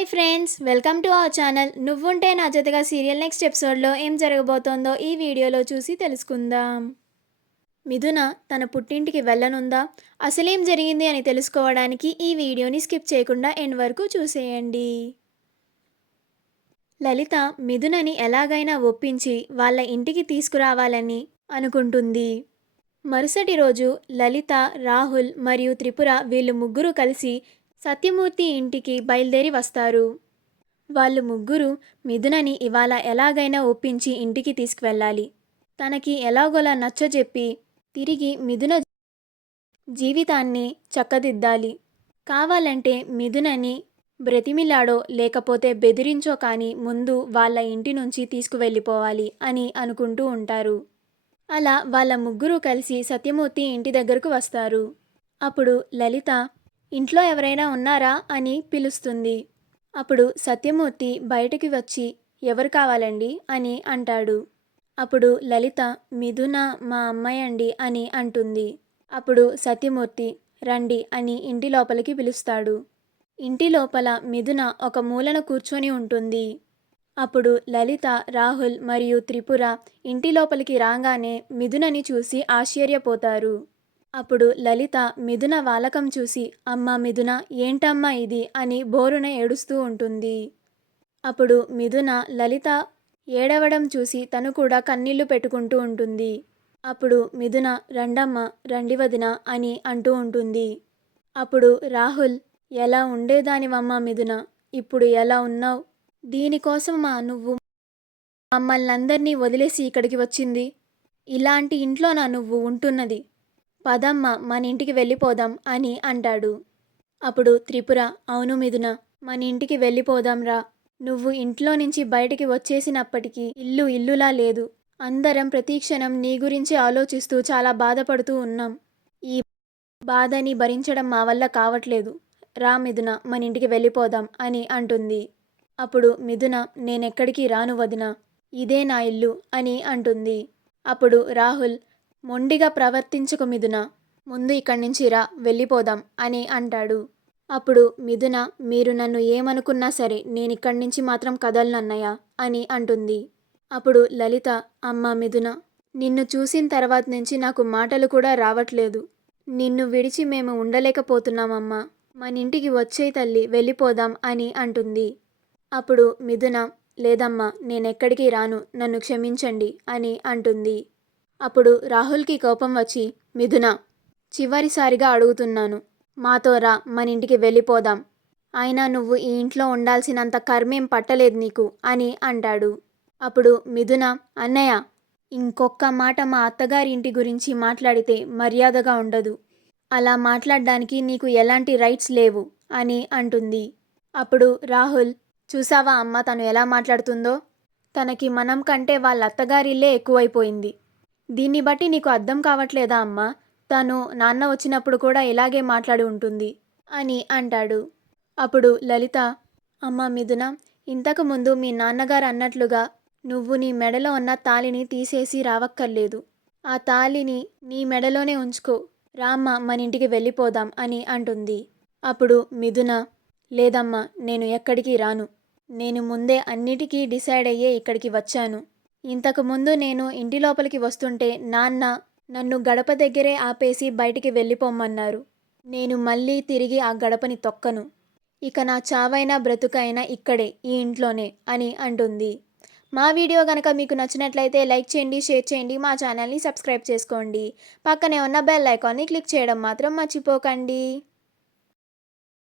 Hi friends, welcome to our channel. నువ్వుంటే నా జతగా సీరియల్ నెక్స్ట్ ఎపిసోడ్లో ఏం జరగబోతోందో ఈ వీడియోలో చూసి తెలుసుకుందాం. మిథున తన పుట్టింటికి వెళ్ళనుందా? అసలేం జరిగింది అని తెలుసుకోవడానికి ఈ వీడియోని స్కిప్ చేయకుండా ఎండ్ వరకు చూసేయండి. లలిత మిథునని ఎలాగైనా ఒప్పించి వాళ్ళ ఇంటికి తీసుకురావాలని అనుకుంటుంది. మరుసటి రోజు లలిత, రాహుల్ మరియు త్రిపుర వీళ్ళు ముగ్గురు కలిసి సత్యమూర్తి ఇంటికి బయలుదేరి వస్తారు. వాళ్ళు ముగ్గురు మిథునని ఇవాళ ఎలాగైనా ఒప్పించి ఇంటికి తీసుకువెళ్ళాలి. తనకి ఎలాగోలా నచ్చజెప్పి తిరిగి మిథున జీవితాన్ని చక్కదిద్దాలి. కావాలంటే మిథునని బ్రతిమిలాడో లేకపోతే బెదిరించో కానీ ముందు వాళ్ళ ఇంటి నుంచి తీసుకువెళ్ళిపోవాలి అని అనుకుంటూ ఉంటారు. అలా వాళ్ళ ముగ్గురు కలిసి సత్యమూర్తి ఇంటి దగ్గరకు వస్తారు. అప్పుడు లలిత ఇంట్లో ఎవరైనా ఉన్నారా అని పిలుస్తుంది. అప్పుడు సత్యమూర్తి బయటికి వచ్చి ఎవరు కావాలండి అని అంటాడు. అప్పుడు లలిత మిథున మా అమ్మాయి అండి అని అంటుంది. అప్పుడు సత్యమూర్తి రండి అని ఇంటి లోపలికి పిలుస్తాడు. ఇంటి లోపల మిథున ఒక మూలన కూర్చొని ఉంటుంది. అప్పుడు లలిత, రాహుల్ మరియు త్రిపుర ఇంటి లోపలికి రాగానే మిథునని చూసి ఆశ్చర్యపోతారు. అప్పుడు లలిత మిథున వాలకం చూసి అమ్మా మిథున, ఏంటమ్మా ఇది అని బోరున ఏడుస్తూ ఉంటుంది. అప్పుడు మిథున లలిత ఏడవడం చూసి తను కూడా కన్నీళ్లు పెట్టుకుంటూ ఉంటుంది. అప్పుడు మిథున రండమ్మ, రండి వదిన అని అంటూ ఉంటుంది. అప్పుడు రాహుల్ ఎలా ఉండేదానివమ్మా మిథున, ఇప్పుడు ఎలా ఉన్నావు? దీనికోసమా నువ్వు మమ్మల్నందరినీ వదిలేసి ఇక్కడికి వచ్చింది? ఇలాంటి ఇంట్లోనా నువ్వు ఉంటున్నది? పదమ్మ మన ఇంటికి వెళ్ళిపోదాం అని అంటాడు. అప్పుడు త్రిపుర అవును మిథున, మన ఇంటికి వెళ్ళిపోదాం రా. నువ్వు ఇంట్లో నుంచి బయటికి వచ్చేసినప్పటికీ ఇల్లు ఇల్లులా లేదు. అందరం ప్రతిక్షణం నీ గురించి ఆలోచిస్తూ చాలా బాధపడుతూ ఉన్నాం. ఈ బాధని భరించడం మా వల్ల కావట్లేదు. రా మిథున, మన ఇంటికి వెళ్ళిపోదాం అని అంటుంది. అప్పుడు మిథున నేనెక్కడికి రాను వదిన, ఇదే నా ఇల్లు అని అంటుంది. అప్పుడు రాహుల్ మొండిగా ప్రవర్తించకు మిథున, ముందు ఇక్కడి నుంచి రా, వెళ్ళిపోదాం అని అంటాడు. అప్పుడు మిథున మీరు నన్ను ఏమనుకున్నా సరే నేనిక్కడి నుంచి మాత్రం కదలనన్నయ్య అని అంటుంది. అప్పుడు లలిత అమ్మా మిథున, నిన్ను చూసిన తర్వాత నుంచి నాకు మాటలు కూడా రావట్లేదు. నిన్ను విడిచి మేము ఉండలేకపోతున్నామమ్మా. మన ఇంటికి వచ్చేయి తల్లి, వెళ్ళిపోదాం అని అంటుంది. అప్పుడు మిథున లేదమ్మా, నేనెక్కడికి రాను, నన్ను క్షమించండి అని అంటుంది. అప్పుడు రాహుల్కి కోపం వచ్చి మిథున చివరిసారిగా అడుగుతున్నాను, మాతో రా, మన ఇంటికి వెళ్ళిపోదాం. అయినా నువ్వు ఈ ఇంట్లో ఉండాల్సినంత కర్మేం పట్టలేదు నీకు అని అంటాడు. అప్పుడు మిథున అన్నయ్య, ఇంకొక్క మాట మా అత్తగారి ఇంటి గురించి మాట్లాడితే మర్యాదగా ఉండదు. అలా మాట్లాడడానికి నీకు ఎలాంటి రైట్స్ లేవు అని అంటుంది. అప్పుడు రాహుల్ చూసావా అమ్మ తను ఎలా మాట్లాడుతుందో? తనకి మనం కంటే వాళ్ళ అత్తగారిల్లే ఎక్కువైపోయింది. దీన్ని బట్టి నీకు అర్థం కావట్లేదా అమ్మా? తను నాన్న వచ్చినప్పుడు కూడా ఇలాగే మాట్లాడి ఉంటుంది అని అంటాడు. అప్పుడు లలిత అమ్మ మిథున, ఇంతకుముందు మీ నాన్నగారు అన్నట్లుగా నువ్వు నీ మెడలో ఉన్న తాళిని తీసేసి రావక్కర్లేదు. ఆ తాళిని నీ మెడలోనే ఉంచుకో. రామ్మ, మన ఇంటికి వెళ్ళిపోదాం అని అంటుంది. అప్పుడు మిథున లేదమ్మా, నేను ఎక్కడికి రాను. నేను ముందే అన్నిటికీ డిసైడ్ అయ్యే ఇక్కడికి వచ్చాను. ఇంతకుముందు నేను ఇంటి లోపలికి వస్తుంటే నాన్న నన్ను గడప దగ్గరే ఆపేసి బయటికి వెళ్ళిపోమ్మన్నారు. నేను మళ్ళీ తిరిగి ఆ గడపని తొక్కను. ఇక నా చావైనా బ్రతుకైనా ఇక్కడే, ఈ ఇంట్లోనే అని అంటుంది. మా వీడియో కనుక మీకు నచ్చినట్లయితే లైక్ చేయండి, షేర్ చేయండి, మా ఛానల్ని సబ్స్క్రైబ్ చేసుకోండి. పక్కనే ఉన్న బెల్ ఐకాన్ని క్లిక్ చేయడం మాత్రం మర్చిపోకండి.